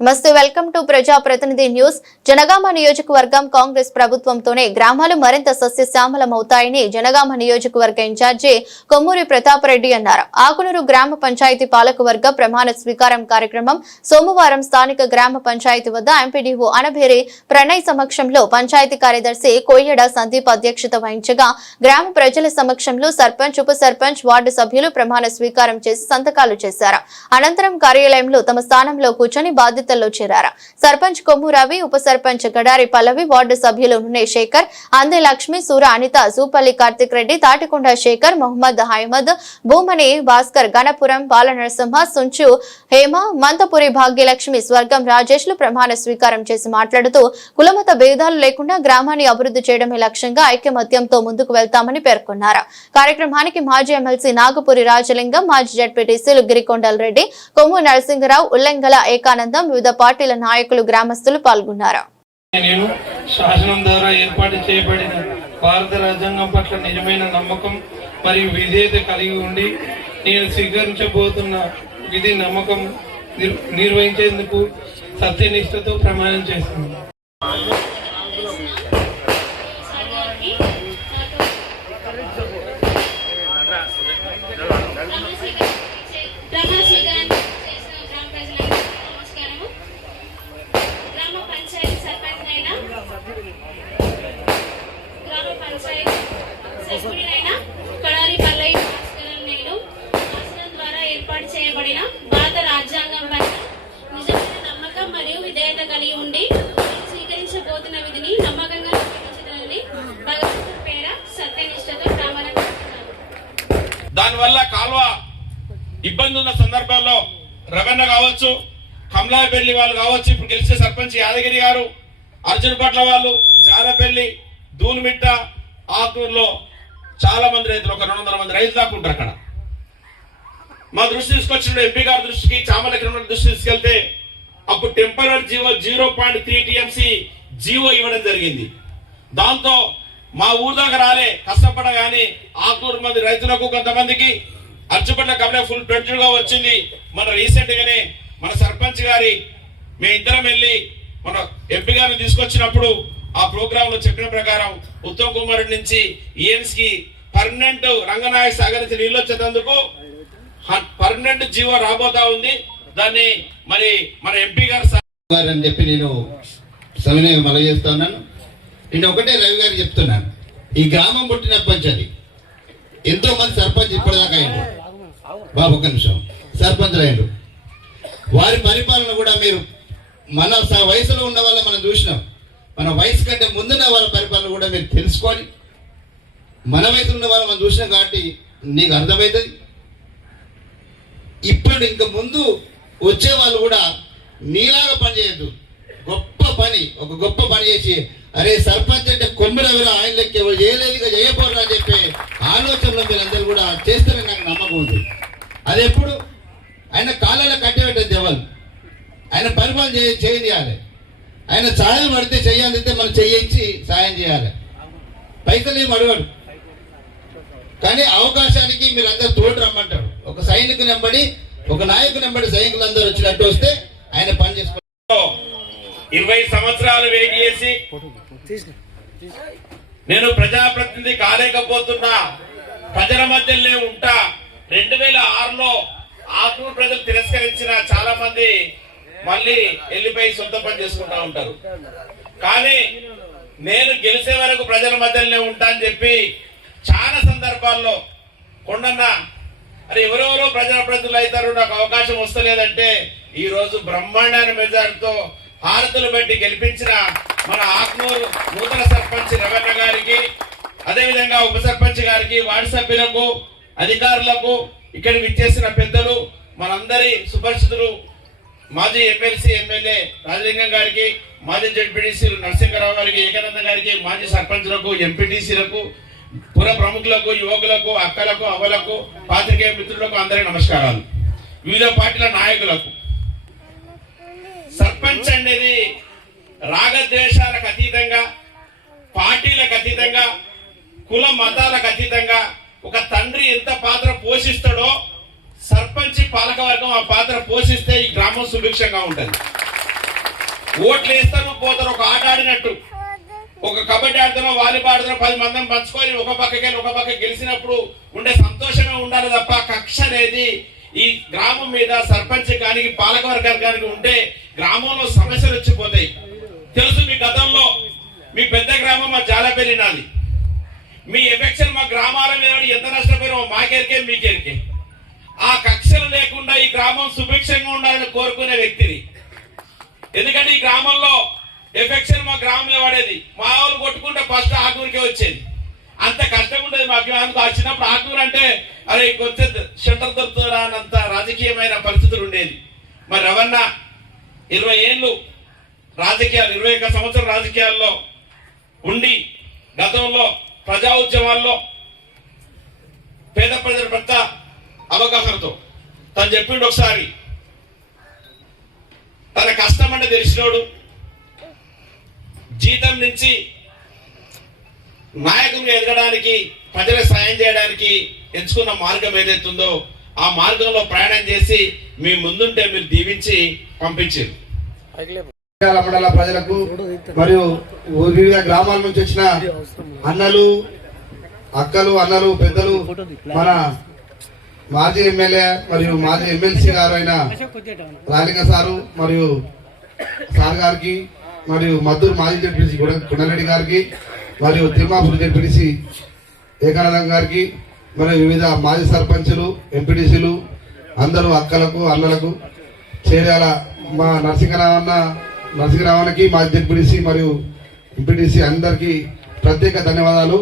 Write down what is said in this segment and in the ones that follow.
నమస్తే, welcome to ప్రజా ప్రతినిధి న్యూస్. జనగామ నియోజకవర్గం కాంగ్రెస్ ప్రభుత్వంతోనే గ్రామాలు మరింత సస్యశ్యామలమవుతాయని జనగామ నియోజకవర్గ ఇన్ఛార్జి కొమ్మూరి ప్రతాప్ రెడ్డి అన్నారు. ఆకునూరు గ్రామ పంచాయతీ పాలకవర్గ ప్రమాణ స్వీకారం కార్యక్రమం సోమవారం స్థానిక గ్రామ పంచాయతీ వద్ద ఎంపీడీఓ అనభేరి ప్రణయ్ సమక్షంలో పంచాయతీ కార్యదర్శి కొయ్యడ సందీప్ అధ్యక్షత వహించగా గ్రామ ప్రజల సమక్షంలో సర్పంచ్, ఉప సర్పంచ్, వార్డు సభ్యులు ప్రమాణ స్వీకారం చేసి సంతకాలు చేశారు. అనంతరం కార్యాలయంలో తమ స్థానంలో కూర్చొని బాధ్యతల్లో చేరారు. సర్పంచ్ కొమ్ము రవి, ఉప సర్పంచ్ గడారి పల్లవి, వార్డు సభ్యులు నునే శేఖర్, అందే లక్ష్మి, సూర అనిత, సూపల్లి కార్తిక్ రెడ్డి, తాటికొండ శేఖర్, మొహమ్మద్ అహ్మద్, భూమని భాస్కర్, గణపురం బాలనరసింహ, సుంచు హేమ, మంతపురి భాగ్యలక్ష్మి, స్వర్గం రాజేష్లు ప్రమాణ స్వీకారం చేసి మాట్లాడుతూ కులమత భేదాలు లేకుండా గ్రామాన్ని అభివృద్ధి చేయడమే లక్ష్యంగా ఐక్యమత్యంతో ముందుకు వెళ్తామని పేర్కొన్నారు. కార్యక్రమానికి మాజీ ఎమ్మెల్సీ నాగపురి రాజలింగం, మాజీ జడ్పీటీసీలు గిరికొండల రెడ్డి, కొమ్ము నరసింహరావు, ఉల్లంగల ఏకానందం, వివిధ పార్టీల నాయకులు, గ్రామస్తులు పాల్గొన్నారు. నేను శాసనం ద్వారా ఏర్పాటు చేయబడిన భారత రాజ్యాంగం పట్ల నిజమైన నమ్మకం మరియు విధేయత కలిగి ఉండి నేను స్వీకరించబోతున్న విధి నమ్మకం నిర్వహించేందుకు సత్యనిష్టతో ప్రమాణం చేస్తున్నాను. కడారి పల్లవి భాస్కరన్ నేను శాసనం ద్వారా ఏర్పాటు చేయబడిన భారత రాజ్యాంగం పట్ల నిజమైన నమ్మకం మరియు విధేయత కలిగి ఉండి స్వీకరించబోతున్న విధిని నమ్మకంగా నిర్వహించడానికి భగవంతుడి పేర సత్యనిష్టతో ప్రమాణం చేస్తున్నాను. దానివల్ల కాల్వ ఇబ్బంది ఉన్న సందర్భంలో రవణ కావచ్చు, కమలాపల్లి వాళ్ళు కావచ్చు, ఇప్పుడు గెలిచే సర్పంచ్ యాదగిరి గారు, అర్జున్ పట్ల వాళ్ళు, జారపల్లి, దూన్మిట్ట, ఆతూరులో చాలా మంది రైతులు, ఒక 200 మంది రైతులు దాకా ఉంటారు అక్కడ. మా దృష్టి తీసుకొచ్చిన ఎంపీ గారి దృష్టికి, చామల కిరణ్ దృష్టి తీసుకెళ్తే అప్పుడు టెంపరీ జీవో 0.3 TMC జీవో ఇవ్వడం జరిగింది. దాంతో మా ఊరు దాకా రాలే, కష్టపడగానే ఆతూరు మంది రైతులకు, కొంతమందికి అర్చుపట్ల కబలే ఫుల్ ప్లెడ్జ్డ్ గా వచ్చింది. మన రీసెంట్ గానే మన సర్పంచ్ గారి మేమిద్దరం వెళ్ళి మన ఎంపీ గారిని తీసుకొచ్చినప్పుడు ఆ ప్రోగ్రామ్ లో చెప్పిన ప్రకారం ఉత్తమ్ కుమార్ నుంచి ఈఎన్స్ కి పర్మనెంట్ రంగనాయక సాగర్ నుంచి నీళ్ళు వచ్చేందుకు పర్మనెంట్ జీవో రాబోతా ఉంది. దాన్ని మరి మన ఎంపీ గారు అని చెప్పి నేను సవినయం మళ్ళీ చేస్తున్నాను. నేను ఒకటే రవి గారు చెప్తున్నాను, ఈ గ్రామం పుట్టినప్పటి నుంచి ఎంతో మంది సర్పంచ్ ఇప్పటిదాకా అయ్యారు. బాబు ఒక నిమిషం, సర్పంచ్ అయ్యారు. వారి పరిపాలన కూడా మీరు మన వయసులో ఉన్న వాళ్ళ మనం చూసినాం. మన వయసు కంటే ముందున్న వాళ్ళ పరిపాలన కూడా మీరు తెలుసుకొని, మన వయసు ఉన్న వాళ్ళు మనం చూసినాం కాబట్టి నీకు అర్థమవుతుంది. ఇప్పుడు ఇంక ముందు వచ్చే వాళ్ళు కూడా నీలాగా పని చేయొద్దు. ఒక గొప్ప పని చేసి, అరే సర్పంచ్ అంటే కొమ్మిరవిలో ఆయన లెక్క చేయలేదు, ఇక చేయబోరు అని చెప్పే ఆలోచనలో మీరందరూ కూడా చేస్తారని నాకు నమ్మకం ఉంది. అది ఎప్పుడు ఆయన కాలాల కట్టిపెట్టేది ఎవరు, ఆయన పరిపాలన చేయాలి. ఆయన సాయం పడితే చెయ్యాలంటే మనం చెయ్యించి సాయం చేయాలి. పైసలు ఏమి అడగడు, కానీ అవకాశానికి మీరు అందరు తోడు రమ్మంటారు. ఒక సైనికు నెంబడి, ఒక నాయకు నెంబడి సైనికులు అందరూ వచ్చినట్టు వస్తే ఆయన పని చేసుకో. 20 సంవత్సరాలు వెయిట్ చేసి నేను ప్రజాప్రతినిధి కాలేకపోతున్నా, ప్రజల మధ్యలోనే ఉంటా. 2006లో ఆతూరు ప్రజలు తిరస్కరించిన చాలా మంది మళ్ళీ వెళ్ళిపోయి సొంత పని చేసుకుంటా ఉంటారు. కానీ నేను గెలిచే వరకు ప్రజల మధ్యలోనే ఉంటా అని చెప్పి చాలా సందర్భాల్లో కొండన్న అరే ఎవరెవరో ప్రజాప్రతినిధులు అవుతారు, నాకు అవకాశం వస్తలేదంటే ఈ రోజు బ్రహ్మాండమైన మెజార్టీతో హారతులు బట్టి గెలిపించిన మన ఆకునూరు నూతన సర్పంచ్ రవణ గారికి, అదేవిధంగా ఉప సర్పంచ్ గారికి, వార్డు సభ్యులకు, అధికారులకు, ఇక్కడికి విచ్చేసిన పెద్దలు, మనందరి సుపరిచితులు మాజీ ఎమ్మెల్సీ ఎమ్మెల్యే రాజలింగం గారికి, మాజీ జడ్పీటీసీలు నరసింహరావు గారికి, ఏకానంద గారికి, మాజీ సర్పంచులకు, ఎంపీటీసీలకు, పుర ప్రముఖులకు, యువకులకు, అక్కలకు, అవ్వలకు, పాత్రికేయ మిత్రులకు అందరికీ నమస్కారాలు. వివిధ పార్టీల నాయకులకు, సర్పంచ్ అనేది రాగద్వేషాలకు అతీతంగా, పార్టీలకు అతీతంగా, కుల మతాలకు అతీతంగా ఒక తండ్రి ఎంత పాత్ర పోషిస్తాడో సర్పంచ్ పాలకవర్గం ఆ పాత్ర పోషిస్తే ఈ గ్రామం సుభిక్షంగా ఉంటుంది. ఓట్లు వేస్తారు పోతారు, ఒక ఆట ఆడినట్టు. ఒక కబడ్డీ ఆడుతున్నా, వాలీబాల్ ఆడుతున్నా, 10 మందిని పంచుకొని ఒక పక్కకెళ్ళి ఒక పక్క గెలిచినప్పుడు ఉండే సంతోషమే ఉండాలి తప్ప కక్ష అనేది ఈ గ్రామం మీద సర్పంచ్ కానీ పాలకవర్గానికి ఉంటే గ్రామంలో సమస్యలు వచ్చిపోతాయి. తెలుసు మీ గతంలో మీ పెద్ద గ్రామం మా జాలపల్లి నాది. మీ ఎఫెక్షన్ మా గ్రామాల మీద ఎంత నష్టపోయినామో మాకెరికే మీకెరికే. ఆ కక్షలు లేకుండా ఈ గ్రామం సుభిక్షంగా ఉండాలని కోరుకునే వ్యక్తిని. ఎందుకంటే ఈ గ్రామంలో ఎఫెక్షన్ మా గ్రామంలో పడేది. మా వాళ్ళు కొట్టుకుంటే ఫస్ట్ ఆకూరికే వచ్చేది. అంత కష్టం ఉండేది మాకు. అందుకు వచ్చినప్పుడు ఆకూరు అంటే అరే కొంచెం షట్టర్ దొరుకుతుందా అన్నంత రాజకీయమైన పరిస్థితులు ఉండేది. మరి రవణ 20 ఏళ్ళు రాజకీయాలు, 21 సంవత్సరం రాజకీయాల్లో ఉండి గతంలో ప్రజా ఉద్యమాల్లో పేద ప్రజల పట్ల అవగాహనతో తను చెప్పిండు ఒకసారి, తన కష్టం అంటే తెలిసినోడు జీతం నుంచి నాయకులు ఎదగడానికి, ప్రజలకు సాయం చేయడానికి ఎంచుకున్న మార్గం ఏదైతుందో ఆ మార్గంలో ప్రయాణం చేసి మీ ముందుంటే మీరు దీవించి పంపించారు. మండల ప్రజలకు మరియు వివిధ గ్రామాల నుంచి వచ్చిన అన్నలు, అక్కలు, అన్నలు, పెద్దలు, మన మాజీ ఎమ్మెల్యే మరియు మాజీ ఎమ్మెల్సీ గారు అయిన రాలింగ సారు మరియు సార్ గారికి, మరియు మద్దూరు మాజీ జడ్పీసీ గుణరెడ్డి గారికి, మరియు తిమ్మాపూర్ జడ్పీసీ ఏకానందం గారికి, మరియు వివిధ మాజీ సర్పంచులు, ఎంపీటీసీలు, అందరూ అక్కలకు, అన్నలకు, చేరాల మా నరసింహరావణకి మాజీ జడ్పీసీ మరియు ఎంపీటీసీ అందరికీ ప్రత్యేక ధన్యవాదాలు.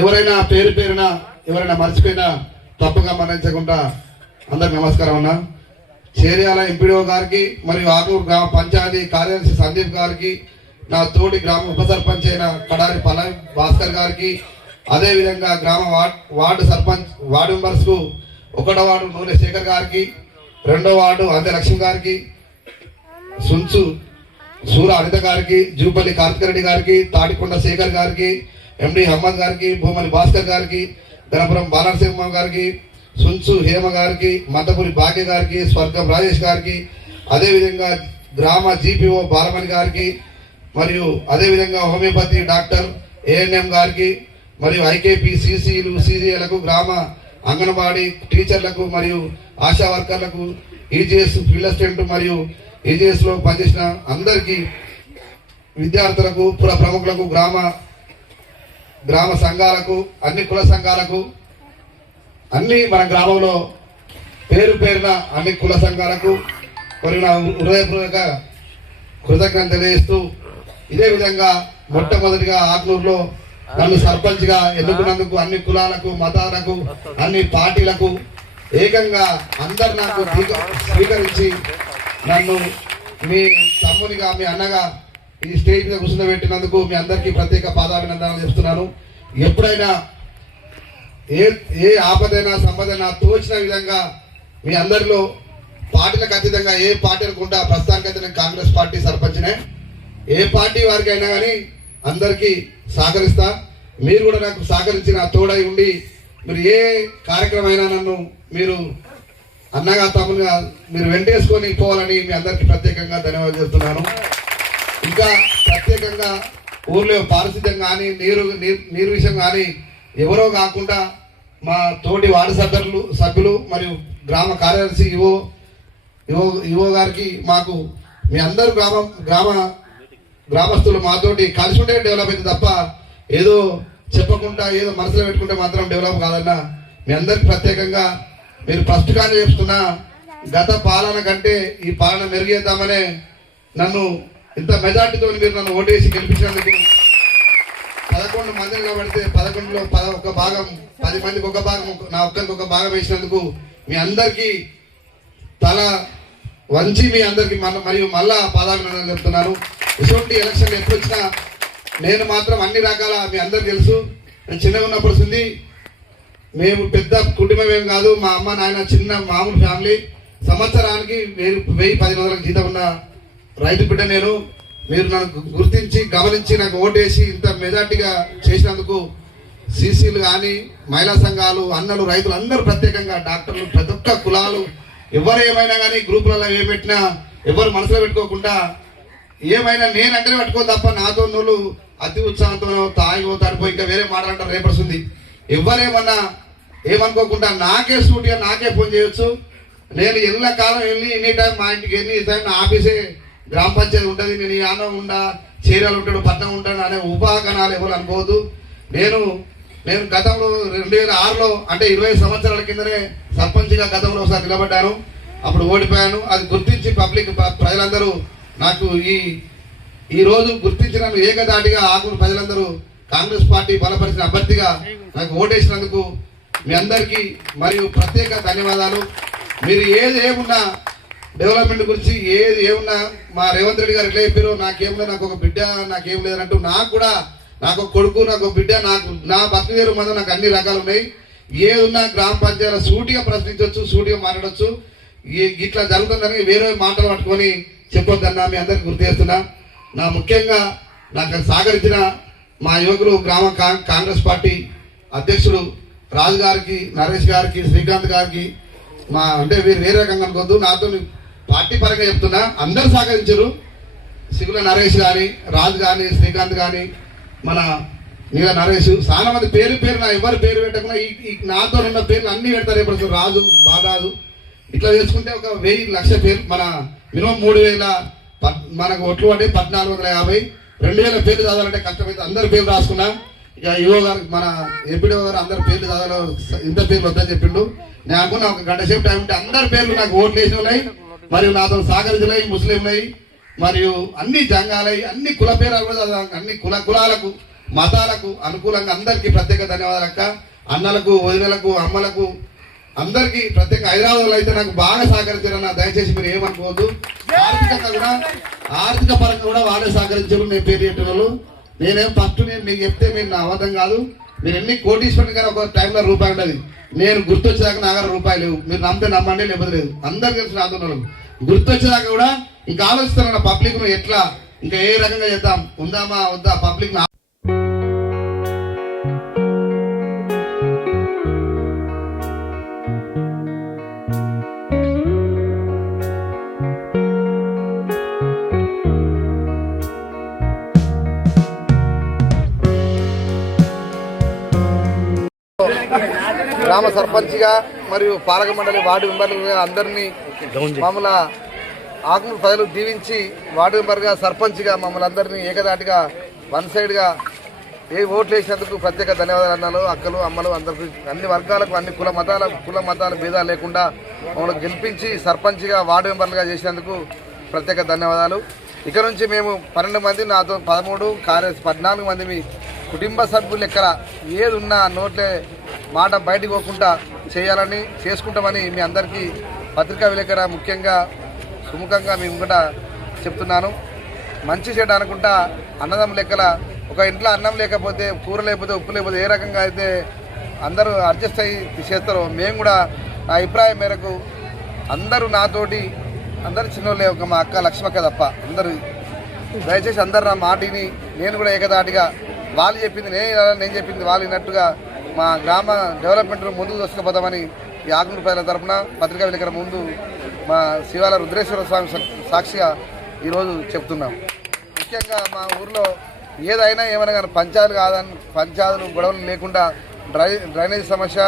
ఎవరైనా పేరు పేరున ఎవరైనా మర్చిపోయినా తప్పుగా మరణించకుండా అందరికి నమస్కారం అన్నా. చేర్యాల ఎంపీడీఓ గారికి మరియు ఆకూరు గ్రామ పంచాయతీ కార్యదర్శి సందీప్ గారికి, నా తోటి గ్రామ ఉప సర్పంచ్ అయిన కడారి పల్లవి భాస్కర్ గారికి, అదేవిధంగా గ్రామ వార్డు సర్పంచ్ వార్డు మెంబర్స్ కు 1వ వార్డు నూనె శేఖర్ గారికి, 2వ వార్డు అందే లక్ష్మి గారికి, సుంచు సూర అనిత గారికి, జూపల్లి కార్తిక్ రెడ్డి గారికి, తాటికొండ శేఖర్ గారికి, ఎండి అహ్మద్ గారికి, భూమని భాస్కర్ గారికి, గణపురం బాలనరసింహ గారికి, సుంచు హేమ గారికి, మందపురి భాగ్య గారికి, స్వర్గం రాజేష్ గారికి, అదేవిధంగా గ్రామ జీపీఓ బాలమణి గారికి, మరియు అదేవిధంగా హోమియోపతి డాక్టర్ ఏఎన్ఎం గారికి, మరియు ఐకేపీ సిసిలు సిజిఏలకు, గ్రామ అంగన్వాడీ టీచర్లకు మరియు ఆశా వర్కర్లకు, ఈజీఎస్ ఫీల్డ్ అసిస్టెంట్ మరియు ఈజీఎస్ లో పనిచేసిన అందరికీ, విద్యార్థులకు, పుర ప్రముఖులకు, గ్రామ సంఘాలకు, అన్ని కుల సంఘాలకు, అన్ని మన గ్రామంలో పేరు పేరున అన్ని కుల సంఘాలకు మరియు నా హృదయపూర్వక కృతజ్ఞత తెలియజేస్తూ, ఇదే విధంగా మొట్టమొదటిగా ఆకునూరులో నన్ను సర్పంచ్ గా ఎన్నుకున్నందుకు అన్ని కులాలకు, మతాలకు, అన్ని పార్టీలకు ఏకంగా అందరు నాకు స్వీకరించి నన్ను మీ తమ్మునిగా, మీ అన్నగా ఈ స్టేజ్ మీద కూర్చుండబెట్టినందుకు మీ అందరికీ ప్రత్యేక పాదాభినందనలు చెప్తున్నాను. ఎప్పుడైనా ఏ ఆపదైనా సంపదైనా తోచిన విధంగా మీ అందరిలో పార్టీలకు అతీతంగా ఏ పార్టీ అనుకుంటా, ప్రస్తుతానికైతే నేను కాంగ్రెస్ పార్టీ సర్పంచ్నే. ఏ పార్టీ వారికి అయినా కానీ అందరికీ సహకరిస్తా. మీరు కూడా నాకు సహకరించి నా తోడై ఉండి మీరు ఏ కార్యక్రమం అయినా నన్ను మీరు అన్నగా తమ్ముగా మీరు వెంటేసుకొని పోవాలని మీ అందరికీ ప్రత్యేకంగా ధన్యవాదాలు చెప్తున్నాను. ఇంకా ప్రత్యేకంగా ఊర్లో పారిశుద్ధ్యం కానీ, నీరు విషయం కానీ ఎవరో కాకుండా మా తోటి వార్డు సభ్యులు మరియు గ్రామ కార్యదర్శి యువో గారికి, మాకు మీ అందరూ గ్రామస్తులు మాతోటి కలిసి ఉంటే డెవలప్ అయింది తప్ప ఏదో చెప్పకుండా ఏదో మనసులో పెట్టుకుంటే మాత్రం డెవలప్ కాదన్న. మీ అందరికి ప్రత్యేకంగా మీరు ఫస్ట్ కానీ చెప్తున్నా, గత పాలన కంటే ఈ పాలన మెరుగేద్దామనే నన్ను ఇంత మెజార్టీతో మీరు నన్ను ఓటేసి గెలిపించినందుకు, 11 మందిని కాబడితే 11లో ఒక భాగం, 10 మందికి ఒక భాగం, నా ఒక్కరికి ఒక భాగం వేసినందుకు మీ అందరికీ తల వంచి మీ అందరికి మరియు మళ్ళా పాదాభినందనలు చెప్తున్నాను. ఇటువంటి ఎలక్షన్ ఎప్పుడు వచ్చినా నేను మాత్రం అన్ని రకాల, మీ అందరికి తెలుసు, నేను చిన్నగా ఉన్నప్పుడు ఉంది, మేము పెద్ద కుటుంబం ఏం కాదు, మా అమ్మ నాయన చిన్న మామూలు ఫ్యామిలీ, సంవత్సరానికి 1000-1500 జీతం ఉన్న రైతు బిడ్డ నేను. మీరు నన్ను గుర్తించి గమనించి నాకు ఓటేసి ఇంత మెజార్టీగా చేసినందుకు సీసీలు కానీ, మహిళా సంఘాలు, అన్నలు, రైతులు అందరూ ప్రత్యేకంగా, డాక్టర్లు, ప్రతి ఒక్క కులాలు ఎవరు ఏమైనా కానీ గ్రూపులలో ఏం పెట్టినా ఎవరు మనసులో పెట్టుకోకుండా ఏమైనా నేనంటేనే పట్టుకోవాలి తప్ప నాతో నోళ్ళు అతి ఉత్సాహంతో తాగిపో తడిపో ఇంకా వేరే మాట్లాడటం రేపడుతుంది. ఎవరేమన్నా ఏమనుకోకుండా నాకే స్టూడియో నాకే ఫోన్ చేయొచ్చు. నేను ఎల్ల కాలం వెళ్ళి ఎనీ టైం మా ఇంటికి ఎన్ని టైం నా ఆఫీసే గ్రామ పంచాయతీ ఉంటుంది. నేను ఈ ఆనం ఉండా చీరలు ఉంటాడు పట్నం ఉంటాను అనే ఉపాగనాలు ఎవరు అనుకోవద్దు. నేను గతంలో 2006లో అంటే 20 సంవత్సరాల కిందనే సర్పంచ్గా గతంలో ఒకసారి నిలబడ్డాను. అప్పుడు ఓడిపోయాను. అది గుర్తించి పబ్లిక్ ప్రజలందరూ నాకు ఈ రోజు గుర్తించిన ఏకదాటిగా ఆకులు ప్రజలందరూ కాంగ్రెస్ పార్టీ బలపరిచిన అభ్యర్థిగా నాకు ఓటేసినందుకు మీ అందరికీ మరియు ప్రత్యేక ధన్యవాదాలు. మీరు ఏమున్నా డెవలప్మెంట్ గురించి ఏమున్నా మా రేవంత్ రెడ్డి గారు ఎట్లా చెప్పారో నాకేమున్నా నాకు ఒక బిడ్డ నాకేం లేదంటూ నాకు ఒక కొడుకు నాకు ఒక బిడ్డ నా భక్తిదేరు మంది నాకు అన్ని రకాలు ఉన్నాయి. ఏదున్నా గ్రామ పంచాయతీలో సూటిగా ప్రశ్నించవచ్చు సూటిగా మాట్లాడవచ్చు. ఇట్లా జరుగుతుందని వేరే మాటలు పట్టుకొని చెప్పొద్దన్నా మీ అందరికి గుర్తు చేస్తున్నా. ముఖ్యంగా నాకు సహకరించిన మా యువకులు గ్రామ కాంగ్రెస్ పార్టీ అధ్యక్షుడు రాజు గారికి నరేష్ గారికి శ్రీకాంత్ గారికి అంటే వీరు వేరే రకంగా అనుకోవద్దు. నాతో పార్టీ పరంగా చెప్తున్నా అందరు సహకరించారు. సిగుల నరేష్ కానీ రాజు కానీ శ్రీకాంత్ కానీ మన నీల నరేష్ చాలా మంది పేరు ఎవరు పేరు పెట్టకుండా నాతో ఉన్న పేర్లు అన్ని పెడతారు. ఇప్పుడు రాజు బాగాజు ఇట్లా చేసుకుంటే ఒక 1000 పేర్లు మన మినిమం 3000 మనకు ఒట్లు అంటే 1450 2000 పేర్లు చదవాలంటే కష్టమైతే అందరి పేర్లు రాసుకున్నా. ఇక యువ గారు మన ఎంపీడీఓ గారు అందరి పేర్లు చదవాలో ఇంత పేర్లు వద్దని చెప్పిండు. నేను అనుకున్నా ఒక గంట సేపు టైం ఉంటే అందరి పేర్లు నాకు ఓట్లు వేసిన ఉన్నాయి మరియు నాతో సహకరించినాయి ముస్లింలై మరియు అన్ని జంగాలై అన్ని కుల పేర్లు కూడా అన్ని కులాలకు మతాలకు అనుకూలంగా అందరికీ ప్రత్యేక ధన్యవాదాలు అక్క. అన్నలకు వదినలకు అమ్మలకు అందరికీ ప్రత్యేక హైదరాబాద్లో అయితే నాకు బాగా సహకరించారన్న దయచేసి మీరు ఏమనుకోవద్దు. ఆర్థిక పరంగా కూడా వాళ్ళే సహకరించారు. నేను పేరు చెప్పిన నేనేం ఫస్ట్ నేను మీకు చెప్తే మీరు నా అబద్ధం కాదు. మీరు ఎన్ని కోటీశ్వరుని కానీ ఒక టైంలో రూపాయి ఉండదు. నేను గుర్తొచ్చేదాకా నా దగ్గర రూపాయలు లేవు. మీరు నమ్మితే నమ్మండి లేకపోతే లేదు. అందరు కలిసి నాతో గుర్తొచ్చేదాకా కూడా ఇంకా ఆలోచిస్తారన్న పబ్లిక్ ను ఎట్లా ఇంకా ఏ రకంగా చేద్దాం ఉందామా వద్దా పబ్లిక్ గ్రామ సర్పంచ్గా మరియు పాలక మండలి వార్డు మెంబర్లుగా అందరినీ మమ్మల్ని ఆకులు ప్రజలు దీవించి వార్డు మెంబర్గా సర్పంచ్గా మమ్మల్ని అందరినీ ఏకదాటిగా వన్ సైడ్గా ఓట్లు వేసినందుకు ప్రత్యేక ధన్యవాదాలు అన్నారు. అక్కలు అమ్మలు అందరికీ అన్ని వర్గాలకు అన్ని కుల మతాల భేదాలు లేకుండా మమ్మల్ని గెలిపించి సర్పంచ్గా వార్డు మెంబర్లుగా చేసినందుకు ప్రత్యేక ధన్యవాదాలు. ఇక నుంచి మేము 12 మంది నాతో 13 కార్యదర్శి 14 మంది మీ కుటుంబ సభ్యులు ఎక్కడ ఏది ఉన్నా నోట్లే మాట బయటకు పోకుండా చేయాలని చేసుకుంటామని మీ అందరికీ పత్రికా విలేకర ముఖ్యంగా సుముఖంగా మీ ముంగట చెప్తున్నాను. మంచి చెడ్డ అనుకుంటా అన్నదం లెక్కల ఒక ఇంట్లో అన్నం లేకపోతే కూర లేకపోతే ఉప్పు లేకపోతే ఏ రకంగా అయితే అందరూ అడ్జస్ట్ అయ్యి చేస్తారో మేము కూడా నా అభిప్రాయం మేరకు అందరూ నాతోటి అందరు చిన్నోళ్ళే ఒక మా అక్క లక్ష్మక్క తప్ప అందరూ దయచేసి అందరు నా మాటిని నేను కూడా ఏకదాటిగా వాళ్ళు చెప్పింది నేను చెప్పింది వాళ్ళు విన్నట్టుగా మా గ్రామ డెవలప్మెంట్ ముందుకు తీసుకుపోతామని ఈ ఆకుల ప్రజల తరఫున పత్రికా విలేకరుల ముందు మా శివాల రుద్రేశ్వర స్వామి సాక్షిగా ఈరోజు చెప్తున్నాం. ముఖ్యంగా మా ఊర్లో ఏదైనా ఏమైనా కానీ పంచాయతీలు గొడవలు లేకుండా డ్రైనేజ్ సమస్య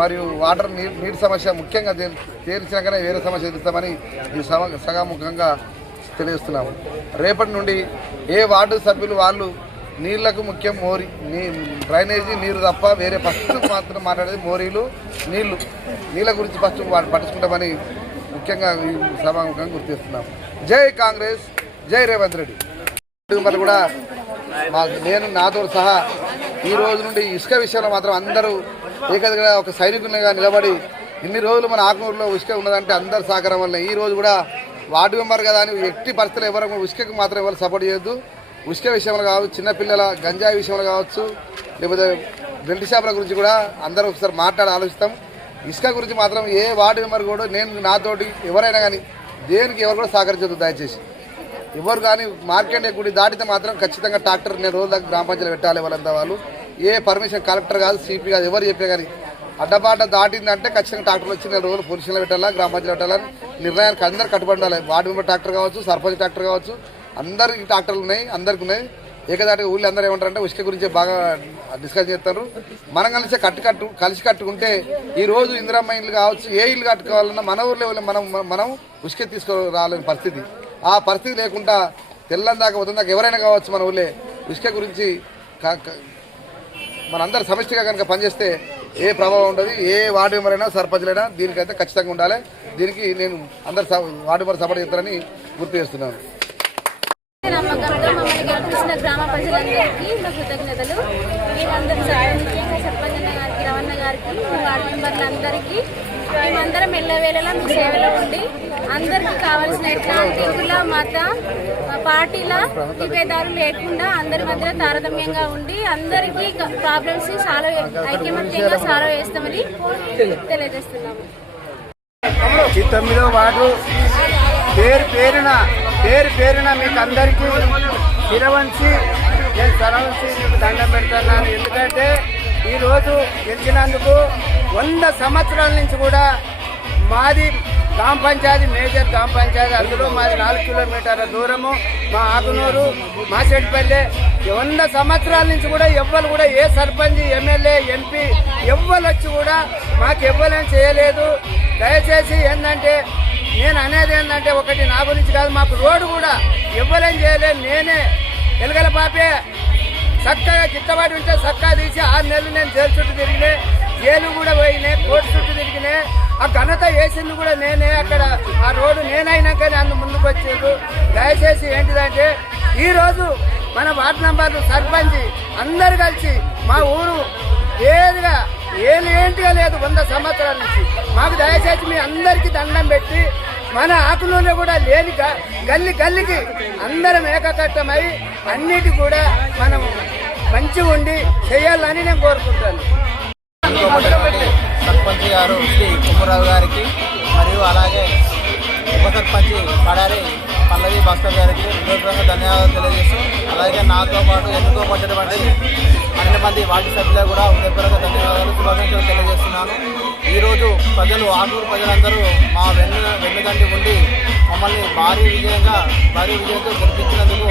మరియు వాటర్ నీటి సమస్య ముఖ్యంగా తేల్చినాకనే వేరే సమస్య తీస్తామని ఈ సగాముఖంగా తెలియజేస్తున్నాము. రేపటి నుండి ఏ వార్డు సభ్యులు వాళ్ళు నీళ్లకు ముఖ్యం డ్రైనేజీ నీరు తప్ప వేరే ఫస్ట్ మాత్రం మాట్లాడేది మోరీలు నీళ్ళ గురించి ఫస్ట్ పట్టించుకుంటామని ముఖ్యంగా ఈ సభాముఖంగా గుర్తిస్తున్నాం. జై కాంగ్రెస్, జై రేవంత్ రెడ్డి. మరి కూడా నేను నాతో సహా ఈ రోజు నుండి ఇసుక విషయంలో మాత్రం అందరూ ఏకదిగా ఒక సైనికునిగా నిలబడి ఇన్ని రోజులు మన ఆకునూరులో ఇసుక ఉన్నదంటే అందరు సహకారం వల్ల ఈ రోజు కూడా వార్డు మెంబర్ కదా అని ఎట్టి పరిస్థితులు ఎవరు ఇసుకకు మాత్రం ఎవరు సపోర్ట్ చేయొద్దు. ఉసుక విషయంలో కావచ్చు, చిన్నపిల్లల గంజాయి విషయంలో కావచ్చు, లేకపోతే బెల్ట్ షాపుల గురించి కూడా అందరూ ఒకసారి మాట్లాడి ఆలోచిస్తాం. ఇసుక గురించి మాత్రం ఏ వార్డు మెంబర్ కూడా నేను నాతోటి ఎవరైనా కానీ దేనికి ఎవరు కూడా సహకరించదు. దయచేసి ఎవరు కానీ మార్కెట్ గుడి దాటితే మాత్రం ఖచ్చితంగా ట్రాక్టర్ నేను రోజు దాకా గ్రామ పంచాయతీలో పెట్టాలి. వాళ్ళంతా వాళ్ళు ఏ పర్మిషన్ కలెక్టర్ కాదు సిపి కాదు ఎవరు చెప్పే కానీ అడ్డబాట దాటిందంటే ఖచ్చితంగా ట్రాక్టర్లు వచ్చి నేను రోజులు పొజిషన్లో పెట్టాలా గ్రామ పంచాయతీలో పెట్టాలని నిర్ణయానికి అందరూ కట్టుబడి ఉండాలి. వార్డు మెంబర్ ట్రాక్టర్ కావచ్చు, సర్పంచ్ ట్రాక్టర్ కావచ్చు, అందరికి ట్రాక్టర్లు ఉన్నాయి, అందరికి ఉన్నాయి. ఏకదాటి ఊళ్ళో అందరూ ఏమంటారంటే ఉసుక గురించి బాగా డిస్కస్ చేస్తారు. మనం కలిసి కట్టుకుంటే ఈ రోజు ఇందిరమ్మ ఇల్లు కావచ్చు, ఏ ఇల్లు కట్టుకోవాలన్నా మన ఊర్లో మనం ఉసుక తీసుకురాలేని పరిస్థితి. ఆ పరిస్థితి లేకుండా తెల్లం దాకా వద్ద దాకా ఎవరైనా కావచ్చు మన ఊళ్ళో ఉసుక గురించి మనందరూ సమిష్టిగా కనుక పనిచేస్తే ఏ ప్రభావం ఉండదు. ఏ వార్డు మెంబర్ అయినా సర్పంచ్లైనా దీనికైతే ఖచ్చితంగా ఉండాలి. దీనికి నేను అందరు వార్డు మెంబర్ సపోర్ట్ చేస్తారని గుర్తు చేస్తున్నాను. నమ్మకంతో మమ్మల్ని గెలిపించిన గ్రామ ప్రజలందరికీ మా కృతజ్ఞతలు. మేమందరం సర్పంచ్ అన్న గారికి, రవణ గారికి, వార్డు మెంబర్లందరికీ మేమందరం ఎల్లవేళలా మీ సేవలో ఉండి అందరికీ కావాల్సిన ఎట్లాంటి కుల మత పార్టీల విభేదాలు లేకుండా అందరి మధ్య తారతమ్యంగా ఉండి అందరికీ ప్రాబ్లమ్స్ ఐక్యమత్యంగా సాల్వ్ చేస్తామని తెలియజేస్తున్నాము. 9వ వార్డు పేరు పేరున మీకు అందరికీ శిరవంచి నేను సరవంచి మీకు దండం పెడుతున్నాను. ఎందుకంటే ఈరోజు గెలిచినందుకు 100 సంవత్సరాల నుంచి కూడా మాది గ్రామ పంచాయతీ, మేజర్ గ్రామ పంచాయతీ, అందులో మాది 4 కిలోమీటర్ల దూరము. మా ఆకునూరు, మా చెడ్పల్లె 100 సంవత్సరాల నుంచి కూడా ఎవ్వరు కూడా ఏ సర్పంచ్, ఎమ్మెల్యే, ఎంపీ ఎవ్వరు వచ్చి కూడా మాకు ఎవ్వరేం చేయలేదు. దయచేసి ఏంటంటే నేను అనేది ఏంటంటే ఒకటి నా గురించి కాదు, మాకు రోడ్డు కూడా ఎవ్వరేం చేయలేదు. నేనే ఎలగల పాపే చక్కగా గిట్టబాటు ఉంటే చక్కగా తీసి 6 నెలలు నేను జైలు చుట్టూ తిరిగినాయి, జైలు కూడా పోయినాయి, కోర్టు చుట్టూ తిరిగినాయి. ఆ ఘనత వేసింది కూడా నేనే. అక్కడ ఆ రోడ్డు నేనైనాకనే అందు ముందుకు వచ్చేది. దయచేసి ఏంటిదంటే ఈరోజు మన వార్డు మెంబర్లు, సర్పంచ్ అందరు కలిసి మా ఊరు ఏదిగా ఏంటిగా లేదు 100 సంవత్సరాల నుంచి. మాకు దయచేసి మీ అందరికీ దండం పెట్టి మన ఆకులోనే కూడా లేని గల్లికి అందరం ఏకకట్టమై అన్నిటి కూడా మనం మంచిగా ఉండి చేయాలని నేను కోరుకుంటాను. సర్పంచ్ గారు శ్రీ కుమ్మరావు గారికి మరియు అలాగే ఉప సర్పంచ్ పడారి పల్లవి భాస్కర్ గారికి హృదయపూర్వక ధన్యవాదాలు తెలియజేస్తూ, అలాగే నాతో పాటు ఎన్నుకోబడినటువంటి 12 మంది వార్డు సభ్యులకు కూడా హృదయపూర్వక ధన్యవాదాలు, శుభాకాంక్షలు తెలియజేస్తున్నాను. ఈరోజు ప్రజలు, ఆటూరు ప్రజలందరూ మా వెన్నుదండి ఉండి మమ్మల్ని భారీ విజయంతో గెలిపించినందుకు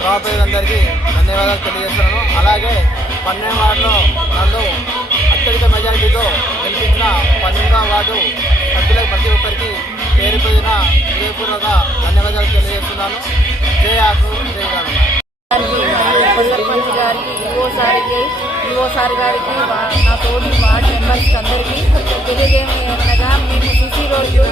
గ్రామ ప్రజలందరికీ ధన్యవాదాలు తెలియజేస్తున్నాను. అలాగే 12వ వార్డులో నన్ను అత్యధిక మెజారిటీతో గెలిపించిన 12వ వార్డు సభ్యులకు ప్రతి ఒక్కరికి పేరు పేరున హృదయపూర్వక ధన్యవాదాలు తెలియజేస్తున్నాను. జై ఆటూరు, జై గ్రామీణ. ఉప సర్పంచ్ గారికి, ఈఓ సార్ గారికి, నా తోటి వార్డు మెంబర్స్ అందరికీ తెలియజేయమనగా మేము సీసీ రోడ్లు